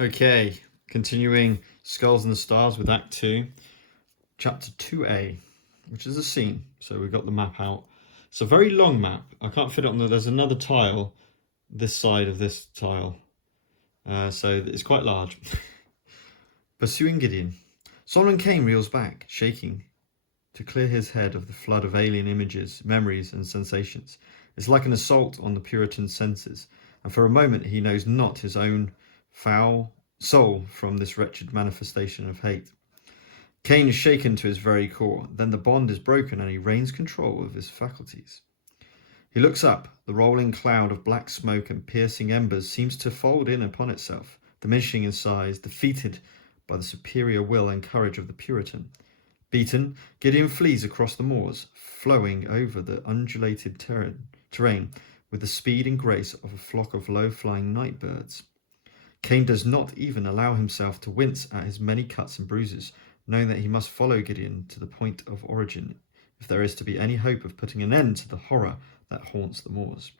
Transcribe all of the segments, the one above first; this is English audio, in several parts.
Okay, continuing Skulls and the Stars with Act 2, Chapter 2A, which is a scene. So we've got the map out. It's a very long map. I can't fit it on there's another tile this side of this tile. So it's quite large. Pursuing Gideon. Solomon Kane reels back, shaking, to clear his head of the flood of alien images, memories, and sensations. It's like an assault on the Puritan's senses, and for a moment he knows not his own foul soul from this wretched manifestation of hate. Kane is shaken to his very core. Then the bond is broken and he regains control of his faculties. He looks up. The rolling cloud of black smoke and piercing embers seems to fold in upon itself, diminishing in size, defeated by the superior will and courage of the Puritan. Beaten, Gideon flees across the moors, flowing over the undulated terrain with the speed and grace of a flock of low-flying night birds. Kane does not even allow himself to wince at his many cuts and bruises, knowing that he must follow Gideon to the point of origin if there is to be any hope of putting an end to the horror that haunts the moors.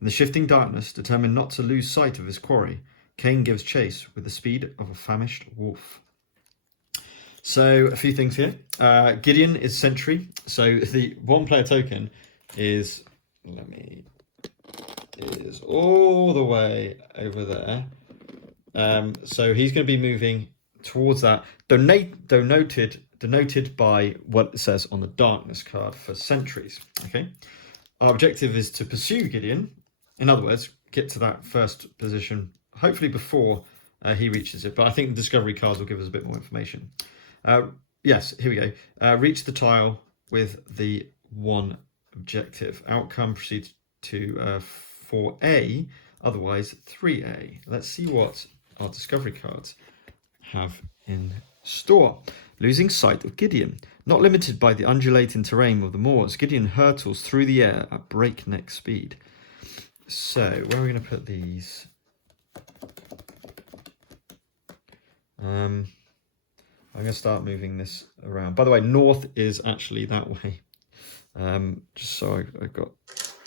In the shifting darkness, determined not to lose sight of his quarry, Kane gives chase with the speed of a famished wolf. So a few things here. Gideon is sentry. So the one player token is all the way over there. So he's going to be moving towards that. Denoted by what it says on the darkness card for sentries. Okay. Our objective is to pursue Gideon. In other words, get to that first position, hopefully before he reaches it. But I think the discovery cards will give us a bit more information. Yes, here we go. Reach the tile with the one objective. Outcome proceeds to 4A, otherwise 3A. Let's see what our discovery cards have in store. Losing sight of Gideon. Not limited by the undulating terrain of the moors, Gideon hurtles through the air at breakneck speed. So, where are we going to put these? I'm going to start moving this around. By the way, north is actually that way. Just so I've got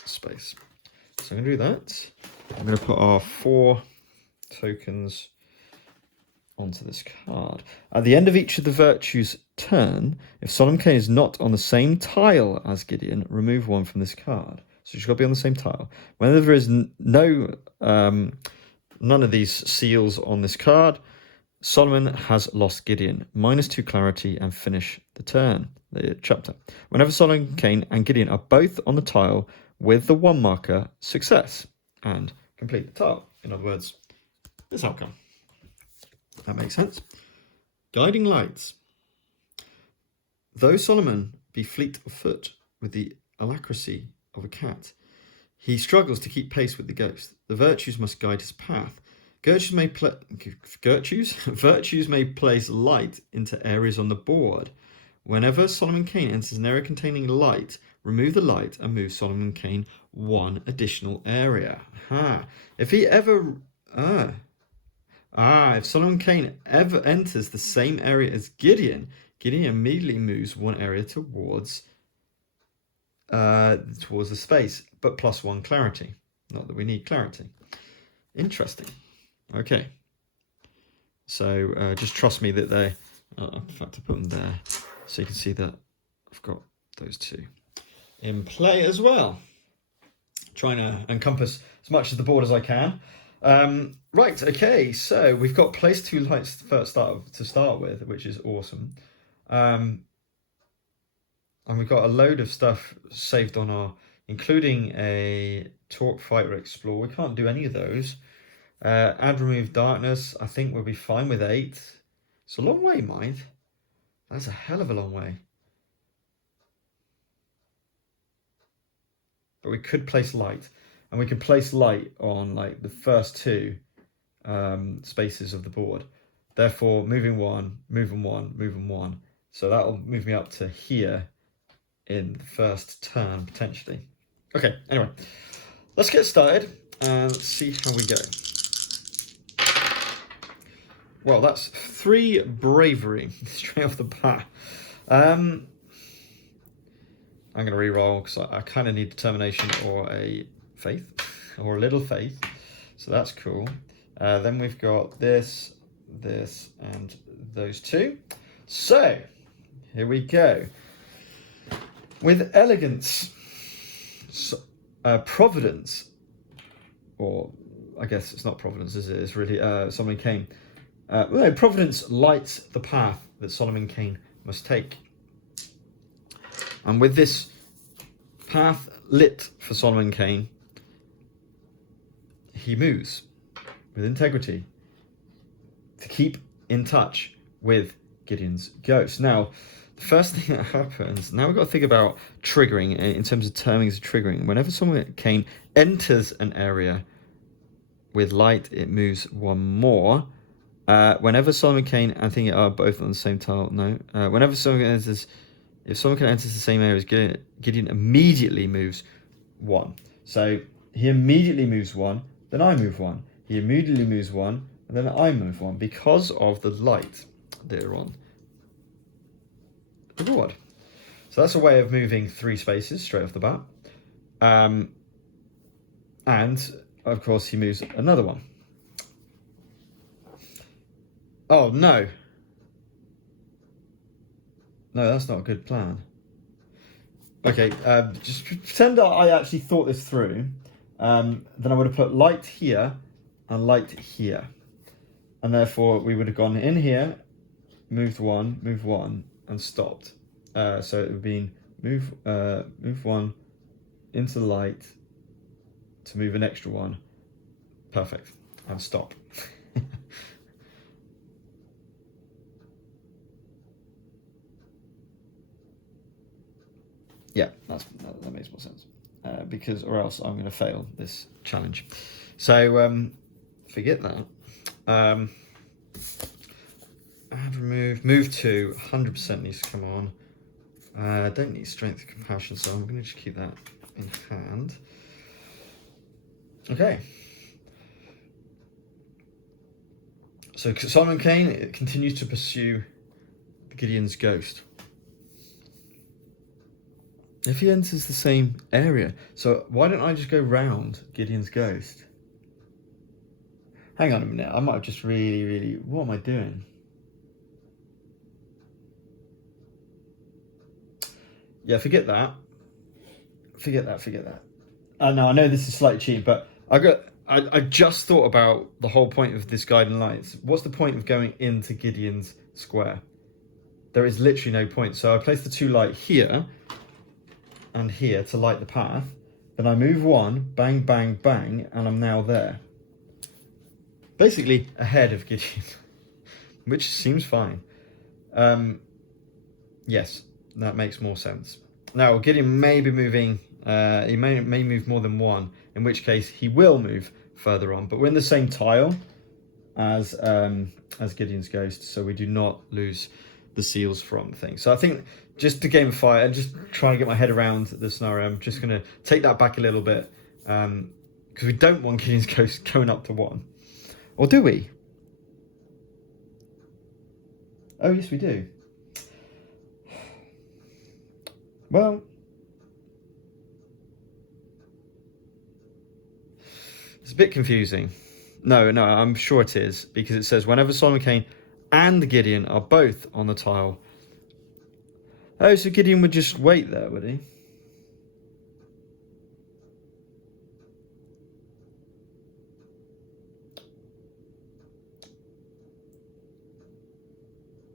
space. So I'm going to do that. I'm going to put our 4 tokens onto this card. At the end of each of the virtues' turn, if Solomon Kane is not on the same tile as Gideon, remove 1 from this card. So you've got to be on the same tile. Whenever there is none of these seals on this card, Solomon has lost Gideon. -2 clarity and finish the turn, the chapter. Whenever Solomon Kane and Gideon are both on the tile with the 1 marker, success, and complete the tile. In other words, this outcome. That makes sense. Guiding lights. Though Solomon be fleet of foot with the alacrity of a cat, he struggles to keep pace with the ghost. The virtues must guide his path. Virtues may place light into areas on the board. Whenever Solomon Kane enters an area containing light, remove the light and move Solomon Kane 1 additional area. If Solomon Kane ever enters the same area as Gideon, Gideon immediately moves 1 area towards the space, but +1 clarity. Not that we need clarity. Interesting. Okay. So just trust me that they. In fact, I put them there so you can see that I've got those 2 in play as well. Trying to encompass as much of the board as I can. Right, okay, so we've got place 2 lights to start with, which is awesome. And we've got a load of stuff saved on our, including a talk, fight, or explore. We can't do any of those. Add, remove darkness. I think we'll be fine with 8. It's a long way, mind. That's a hell of a long way. But we could place light. And we can place light on like the first 2 spaces of the board. Therefore, moving 1, moving 1, moving 1. So that'll move me up to here in the first turn, potentially. Okay, anyway. Let's get started and see how we go. Well, that's 3 bravery straight off the bat. I'm going to re-roll because I kind of need determination or a faith, or a little faith. So that's cool. Then we've got this, this, and those two. So, here we go. With elegance, Providence, or I guess it's not Providence, is it? It's really Solomon Kane. No, Providence lights the path that Solomon Kane must take. And with this path lit for Solomon Kane, he moves with integrity to keep in touch with Gideon's ghost. Now, the first thing that happens, now we've got to think about triggering in terms of termings of triggering. Whenever Solomon Kane enters an area with light, it moves one more. Whenever Solomon Kane, I think are both on the same tile, no. Whenever Solomon Kane enters, if Solomon Kane enters the same area as Gideon immediately moves one. So he immediately moves one, then I move one. He immediately moves one, and then I move one, because of the light that are on the board. So that's a way of moving 3 spaces straight off the bat. And, of course, he moves another one. Oh, no. No, that's not a good plan. Okay, just pretend that I actually thought this through. Then I would have put light here and light here. And therefore, we would have gone in here, moved one, and stopped. So it would have been move one into the light to move an extra one. Perfect. And stop. Yeah, that makes more sense. Because, or else I'm going to fail this challenge. So, forget that. Add remove, move 2, 100% needs to come on. I don't need strength and compassion, so I'm going to just keep that in hand. Okay. So Solomon Kane continues to pursue Gideon's ghost. If he enters the same area, so why don't I just go round Gideon's ghost? Hang on a minute, I might have just really, what am I doing? Yeah, forget that. No, I know this is slightly cheap, but I just thought about the whole point of this guiding lights. What's the point of going into Gideon's square? There is literally no point. So I place the 2 light here and here to light the path. Then I move 1, bang, bang, bang, and I'm now there. Basically ahead of Gideon, which seems fine. Yes, that makes more sense. Now, Gideon may be moving, he may move more than 1, in which case he will move further on. But we're in the same tile as Gideon's ghost, so we do not lose the seals from things. So I think just to gamify and just try and get my head around the scenario, I'm just going to take that back a little bit, because we don't want Gideon's ghost going up to 1. Or do we? Oh, yes, we do. Well, it's a bit confusing. No, I'm sure it is, because it says whenever Solomon Kane and Gideon are both on the tile. Oh, so Gideon would just wait there, would he?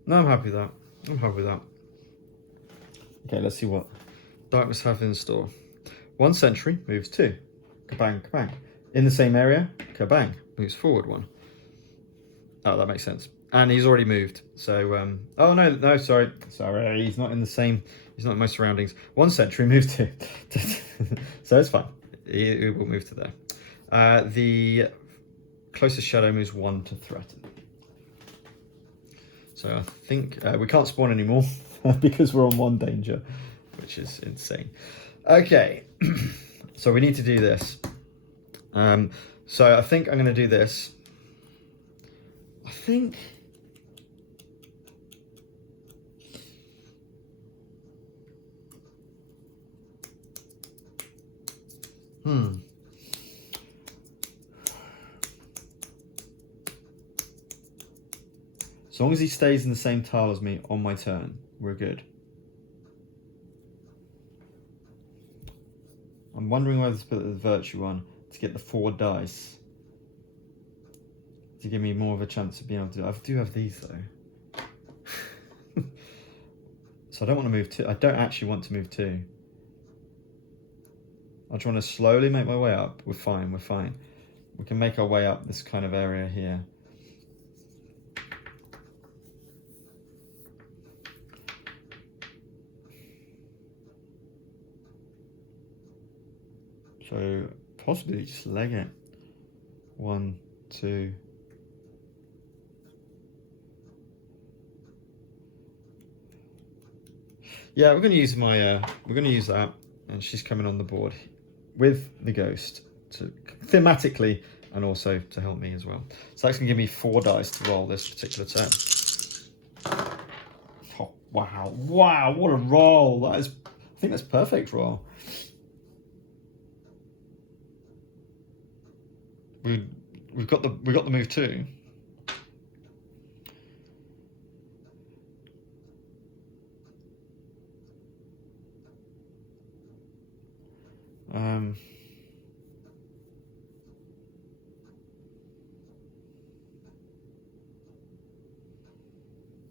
No, I'm happy with that. Okay, let's see what darkness have in store. 1 sentry moves 2. Kabang, kabang. In the same area, kabang, moves forward 1. Oh, that makes sense. And he's already moved. So, oh no, sorry. He's not in my surroundings. 1 sentry moves 2. So it's fine. He will move to there. The closest shadow moves 1 to threaten. So I think we can't spawn anymore because we're on 1 danger, which is insane. Okay, so we need to do this. So I think I'm going to do this. I think... As long as he stays in the same tile as me on my turn, we're good. I'm wondering whether to put the virtue on to get the 4 dice. To give me more of a chance of being able to do it. I do have these though. So I don't want to move 2. I don't actually want to move 2. I just want to slowly make my way up. We're fine, we're fine. We can make our way up this kind of area here. So possibly just leg it. 1, 2. Yeah, we're going to use that, and she's coming on the board with the ghost to thematically and also to help me as well. So that's going to give me 4 dice to roll this particular turn. Oh, wow, wow, what a roll! That is, I think that's perfect roll. We got the move too.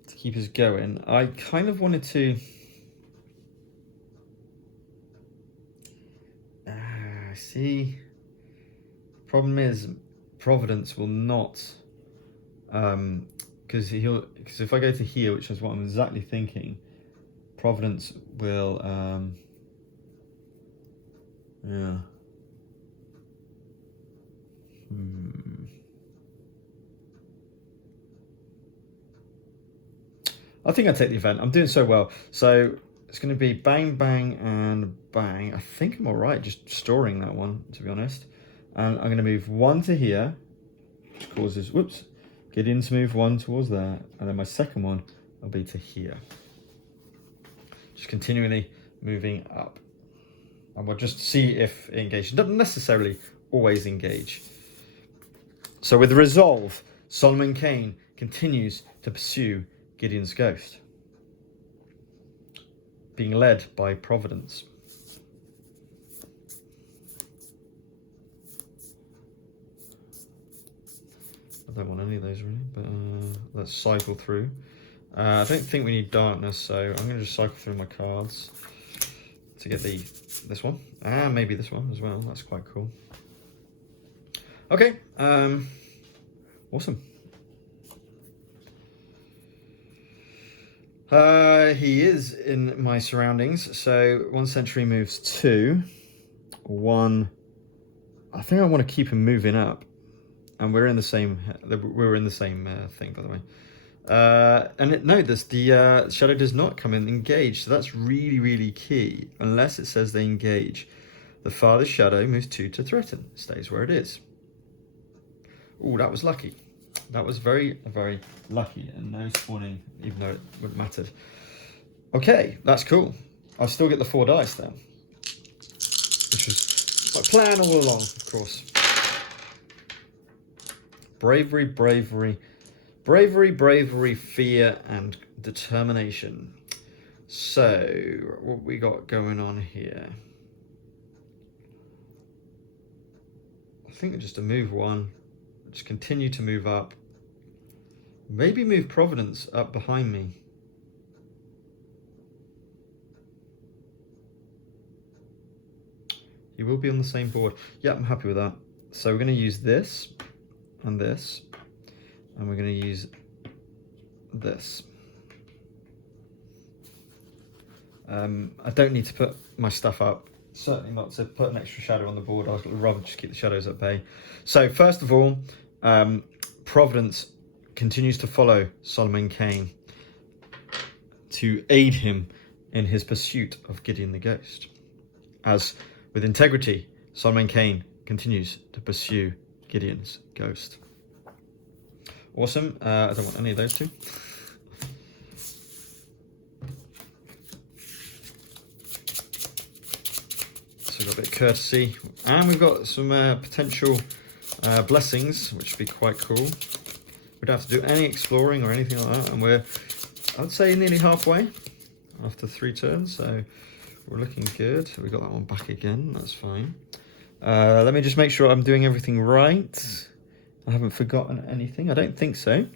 To keep us going, I kind of wanted to. See. Problem is, Providence will not, because if I go to here, which is what I'm exactly thinking, Providence will, yeah. I think I take the event. I'm doing so well. So it's going to be bang, bang, and bang. I think I'm all right just storing that one, to be honest. And I'm going to move 1 to here, which causes, whoops, Gideon to move 1 towards there. And then my second one will be to here. Just continually moving up. And we'll just see if it engages. It doesn't necessarily always engage. So with resolve, Solomon Kane continues to pursue Gideon's ghost, being led by Providence. I don't want any of those really, but let's cycle through. I don't think we need darkness, so I'm going to just cycle through my cards to get this one, and maybe this one as well. That's quite cool. Okay, awesome. He is in my surroundings, so 1 century moves 2. 1. I think I want to keep him moving up. And we're in the same thing, by the way. And notice the shadow does not come in engage, so that's really, really key. Unless it says they engage. The farthest shadow moves 2 to threaten, stays where it is. Oh, that was lucky. That was very, very lucky, and no spawning, even though it wouldn't mattered. Okay, that's cool. I'll still get the 4 dice then, which was my plan all along, of course. Bravery, bravery, bravery, bravery, fear, and determination. So, what we got going on here? I think just to move 1, just continue to move up. Maybe move Providence up behind me. He will be on the same board. Yeah, I'm happy with that. So we're going to use this. And this, and we're going to use this. I don't need to put my stuff up, certainly not to put an extra shadow on the board. I'd rather just keep the shadows at bay. So first of all, Providence continues to follow Solomon Kane to aid him in his pursuit of Gideon the Ghost, as with integrity, Solomon Kane continues to pursue Gideon's ghost. Awesome. I don't want any of those two. So we've got a bit of courtesy, and we've got some potential blessings, which would be quite cool. We don't have to do any exploring or anything like that, and we're, I'd say, nearly halfway after 3 turns, so we're looking good. We got that one back again, that's fine. Let me just make sure I'm doing everything right. I haven't forgotten anything. I don't think so.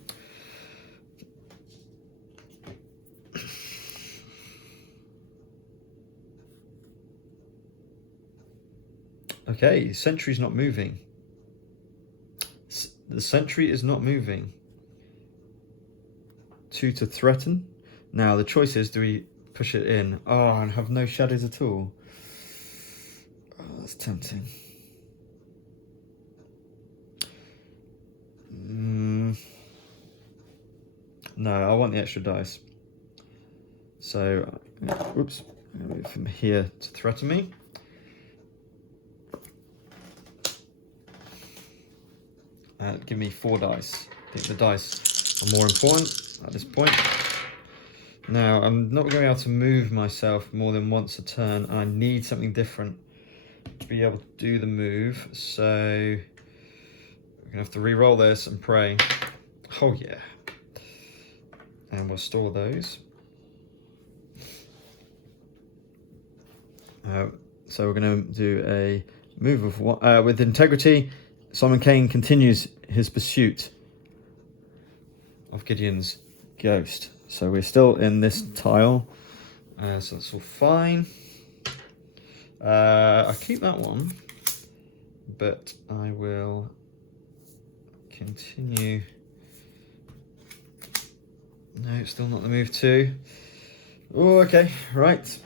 Okay, sentry's not moving. The sentry is not moving. 2 to threaten. Now the choice is, do we push it in? Oh, and have no shadows at all. Oh, that's tempting. No, I want the extra dice. So, whoops, move from here to threaten me. Give me 4 dice. I think the dice are more important at this point. Now, I'm not going to be able to move myself more than once a turn, and I need something different to be able to do the move. So, we're going to have to re-roll this and pray. Oh, yeah. And we'll store those. So we're going to do a move of one, with integrity. Solomon Kane continues his pursuit of Gideon's ghost. So we're still in this tile, so that's all fine. I'll keep that one, but I will continue. No, still not the move 2. Oh, okay, right.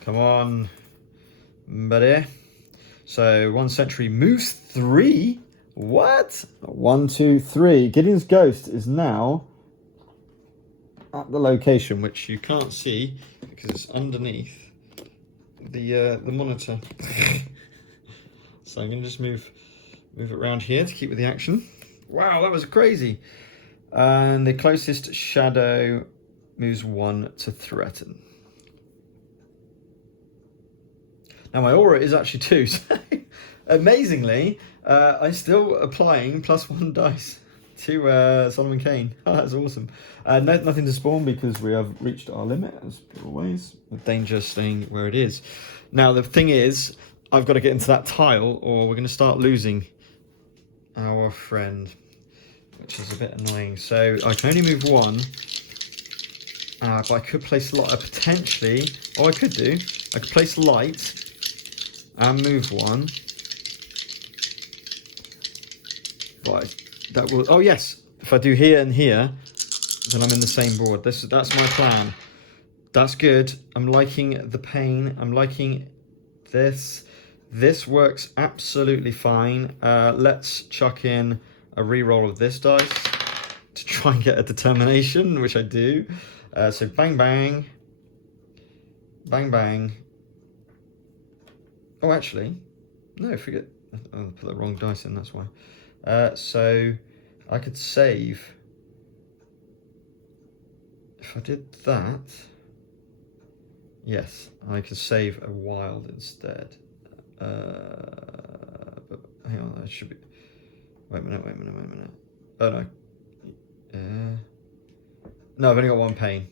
Come on, buddy. So 1 sentry moves 3. What? 1, 2, 3. Gideon's ghost is now at the location, which you can't see because it's underneath the monitor. So I'm going to just move it around here to keep with the action. Wow, that was crazy. And the closest shadow moves 1 to threaten. Now my aura is actually 2, so amazingly, I'm still applying +1 dice to Solomon Kane. Oh, that's awesome. Nothing to spawn because we have reached our limit, as always, with danger staying where it is. Now the thing is, I've got to get into that tile or we're going to start losing our friend, which is a bit annoying. So I can only move 1, but I could place light, potentially, I could place light and move 1. Right, that will, oh yes, if I do here and here, then I'm in the same board. That's my plan. That's good. I'm liking the pain. I'm liking this. This works absolutely fine. Let's chuck in a reroll of this dice to try and get a determination, which I do. So bang, bang. Bang, bang. Oh, actually, no, forget. I put the wrong dice in, that's why. So I could save. If I did that, yes, I could save a wild instead. But hang on, that should be. Wait a minute. Oh no. No, I've only got 1 pain.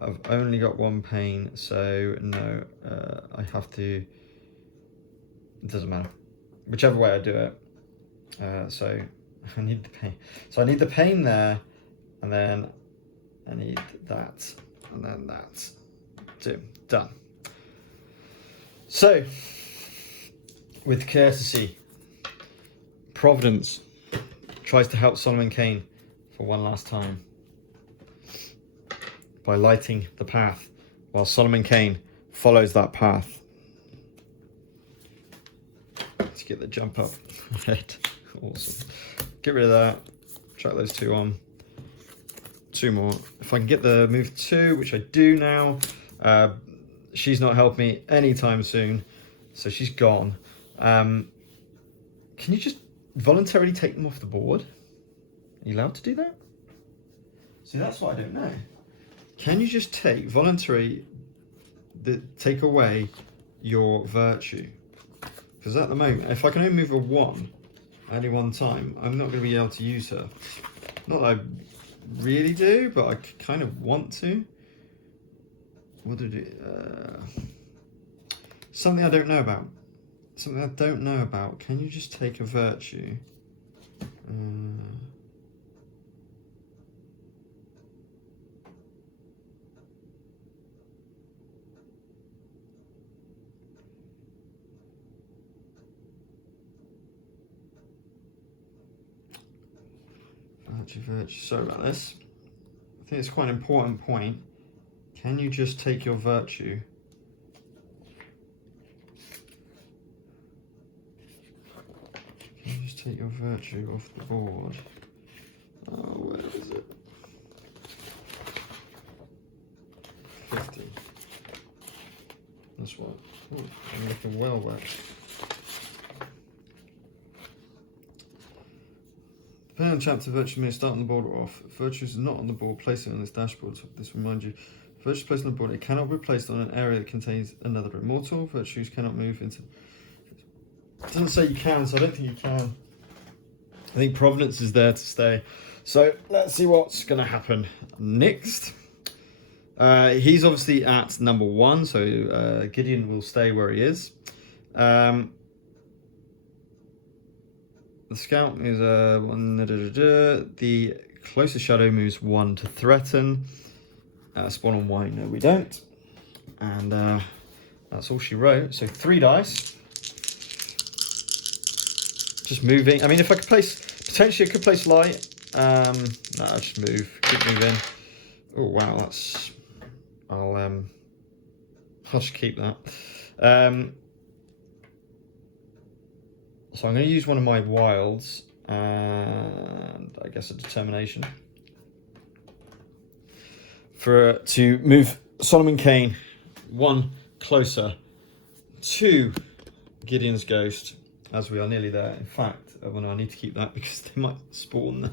I've only got 1 pain, so no, I have to. It doesn't matter. Whichever way I do it. So I need the pain. So I need the pain there, and then I need that, and then that. 2. Done. So, with courtesy, Providence tries to help Solomon Kane for one last time by lighting the path while Solomon Kane follows that path. Let's get the jump up ahead. Awesome. Get rid of that. Chuck those 2 on. 2 more. If I can get the move 2, which I do now, she's not helped me anytime soon, so she's gone. Can you just voluntarily take them off the board? Are you allowed to do that? See, that's what I don't know. Can you just take take away your virtue? Because at the moment, if I can only move a 1, any one time, I'm not going to be able to use her. Not that I really do, but I kind of want to. What did it? Something I don't know about. Something I don't know about. Can you just take a virtue? Virtue. Sorry about this. I think it's quite an important point. Can you just take your virtue? Can you just take your virtue off the board? Oh, where is it? 50. That's what. Ooh, I'm looking well wet. Depending on chapter, virtue may start on the board or off. If virtue is not on the board, place it on this dashboard. So this reminds you. If virtue is placed on the board, it cannot be placed on an area that contains another immortal. Virtues cannot move into. It doesn't say you can, so I don't think you can. I think Providence is there to stay. So let's see what's going to happen next. He's obviously at number 1, so Gideon will stay where he is. The scout is one. The closest shadow moves 1 to threaten. Spawn on white, no we don't. And that's all she wrote. So 3 dice. Just moving. I mean, if I could place, potentially I could place light. No, I'll just move. Keep moving. Oh wow, that's. I'll just keep that. So I'm going to use one of my wilds and I guess a determination to move Solomon Kane 1 closer to Gideon's ghost, as we are nearly there. In fact, well, no, I need to keep that because they might spawn there.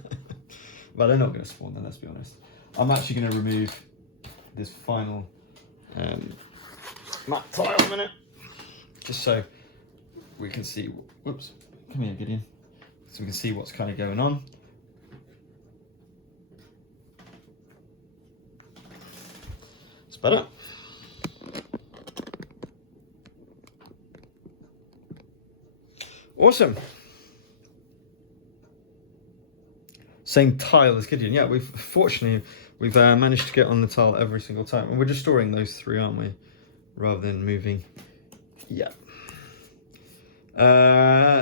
Well, they're not going to spawn there, let's be honest. I'm actually going to remove this final map tile in a minute, just so we can see. Whoops, come here, Gideon. So we can see what's kind of going on. It's better. Awesome. Same tile as Gideon. Yeah, fortunately we've managed to get on the tile every single time, and we're just storing those 3, aren't we? Rather than moving. Yeah.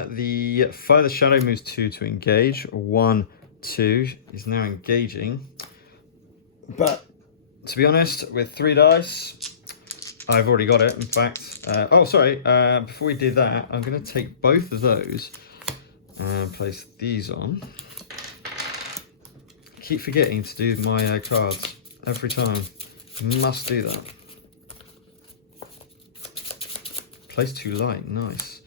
The further shadow moves 2 to engage. 1, 2 is now engaging. But to be honest, with 3 dice, I've already got it. In fact, oh sorry. Before we do that, I'm going to take both of those and place these on. Keep forgetting to do my cards every time. Must do that. Place 2 light, nice.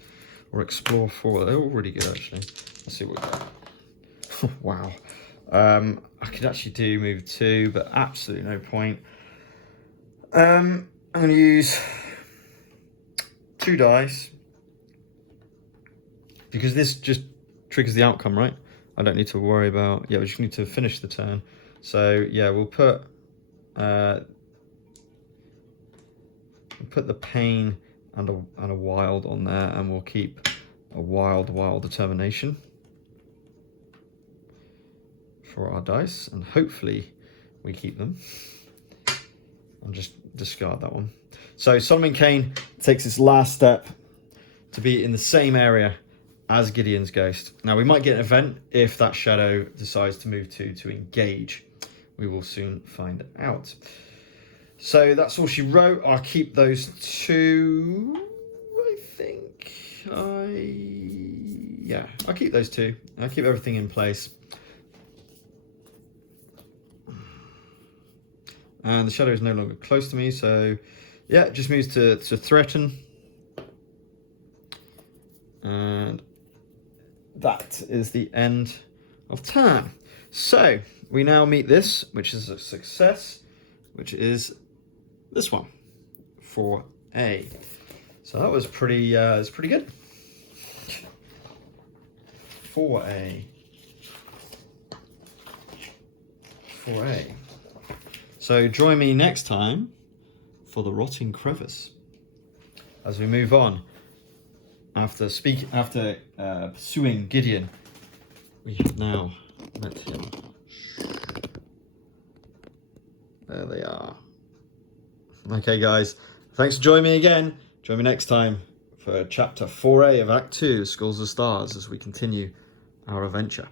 Or explore 4. They're all really good actually. Let's see what we got. Wow. I could actually do move 2, but absolutely no point. I'm going to use 2 dice because this just triggers the outcome, right? I don't need to worry about. Yeah, we just need to finish the turn. So yeah, we'll put the pain and a wild on there, and we'll keep a wild determination for our dice, and hopefully we keep them. I'll just discard that one. So Solomon Kane takes his last step to be in the same area as Gideon's ghost. Now we might get an event if that shadow decides to move to engage. We will soon find out. So that's all she wrote. I'll keep those 2, I think. Yeah, I'll keep those 2. I'll keep everything in place. And the shadow is no longer close to me, so yeah, it just moves to threaten. And that is the end of turn. So we now meet this, which is a success, which is this one, 4A. So that was pretty good. 4A. 4A. So join me next time for the rotting crevice. As we move on, after pursuing Gideon, we have now met him. There they are. Okay, guys, thanks for joining me again. Join me next time for chapter 4A of Act 2, Skulls of Stars, as we continue our adventure.